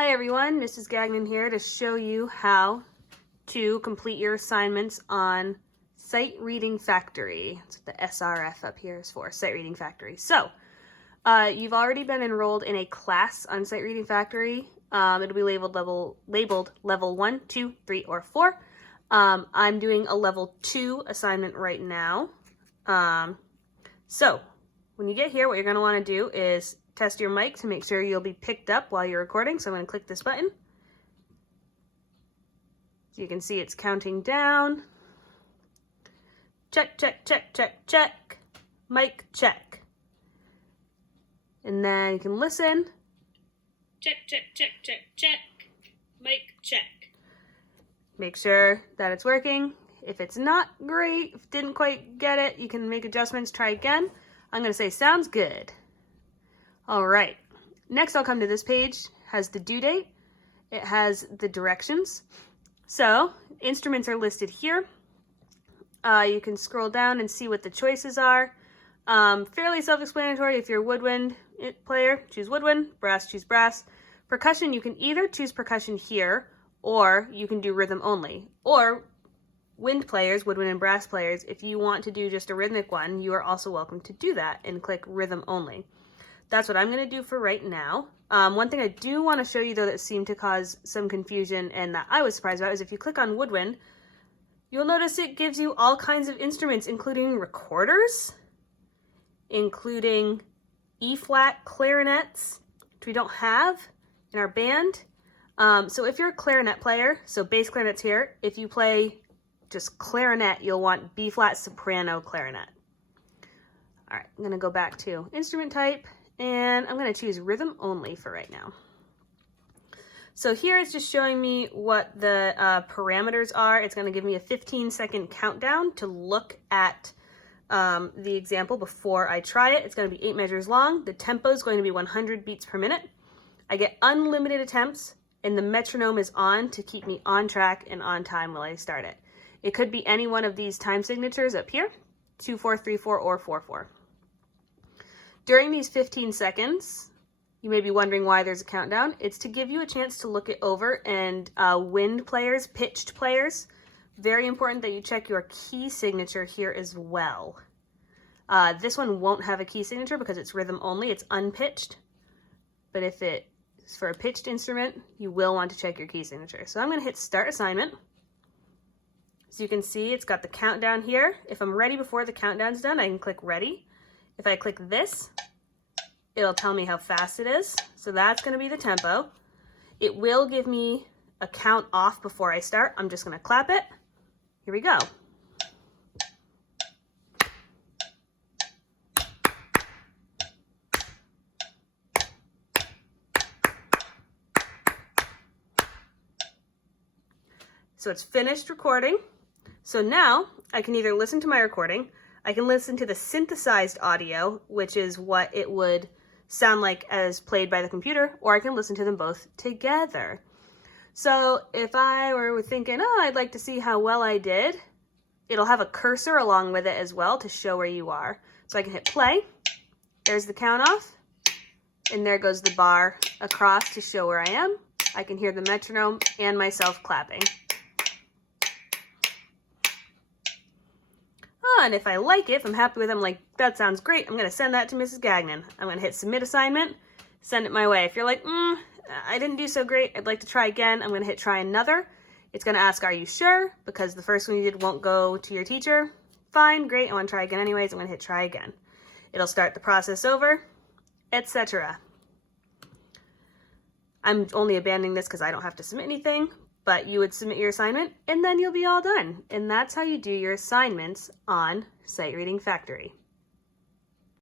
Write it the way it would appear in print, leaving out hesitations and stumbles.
Hi everyone, Mrs. Gagnon here to show you how to complete your assignments on Sight Reading Factory. That's what the SRF up here is for, Sight Reading Factory. So, you've already been enrolled in a class on Sight Reading Factory. It'll be labeled level 1, 2, 3, or 4. I'm doing a level 2 assignment right now. So, when you get here, what you're going to want to do is test your mic to make sure you'll be picked up while you're recording. So I'm going to click this button. So you can see it's counting down. Check, check, check, check, check. Mic check. And then you can listen. Check, check, check, check, check. Mic check. Make sure that it's working. If it's not great, if didn't quite get it, you can make adjustments, try again. I'm going to say sounds good. All right, next I'll come to this page. It has the due date. It has the directions. So instruments are listed here. You can scroll down and see what the choices are. Fairly self-explanatory. If you're a woodwind player, choose woodwind. Brass, choose brass. Percussion, you can either choose percussion here, or you can do rhythm only. Or wind players, woodwind and brass players, if you want to do just a rhythmic one, you are also welcome to do that and click rhythm only. That's what I'm going to do for right now. One thing I do want to show you, though, that seemed to cause some confusion and that I was surprised about is if you click on woodwind, you'll notice it gives you all kinds of instruments, including recorders, including E-flat clarinets, which we don't have in our band. So if you're a clarinet player, so bass clarinet's here, if you play just clarinet, you'll want B-flat soprano clarinet. All right, I'm going to go back to instrument type. And I'm going to choose rhythm only for right now. So here it's just showing me what the parameters are. It's going to give me a 15-second countdown to look at the example before I try it. It's going to be 8 measures long. The tempo is going to be 100 beats per minute. I get unlimited attempts, and the metronome is on to keep me on track and on time while I start it. It could be any one of these time signatures up here, 2, 4, 3, 4, or 4, 4. During these 15 seconds, you may be wondering why there's a countdown. It's to give you a chance to look it over, and wind players, pitched players, very important that you check your key signature here as well. This one won't have a key signature because it's rhythm only, it's unpitched. But if it's for a pitched instrument, you will want to check your key signature. So I'm going to hit start assignment. So you can see it's got the countdown here. If I'm ready before the countdown's done, I can click ready. If I click this, it'll tell me how fast it is. So that's going to be the tempo. It will give me a count off before I start. I'm just going to clap it. Here we go. So it's finished recording. So now I can either listen to my recording, I can listen to the synthesized audio, which is what it would sound like as played by the computer, or I can listen to them both together. So if I were thinking, oh, I'd like to see how well I did, it'll have a cursor along with it as well to show where you are. So I can hit play, there's the count off, and there goes the bar across to show where I am. I can hear the metronome and myself clapping. And if I like it, if I'm happy with it, I'm like, that sounds great, I'm going to send that to Mrs. Gagnon. I'm going to hit submit assignment, send it my way. If you're like, I didn't do so great, I'd like to try again, I'm going to hit try another. It's going to ask, are you sure? Because the first one you did won't go to your teacher. Fine, great, I want to try again anyways, I'm going to hit try again. It'll start the process over, etc. I'm only abandoning this because I don't have to submit anything. But you would submit your assignment and then you'll be all done. And that's how you do your assignments on Sight Reading Factory.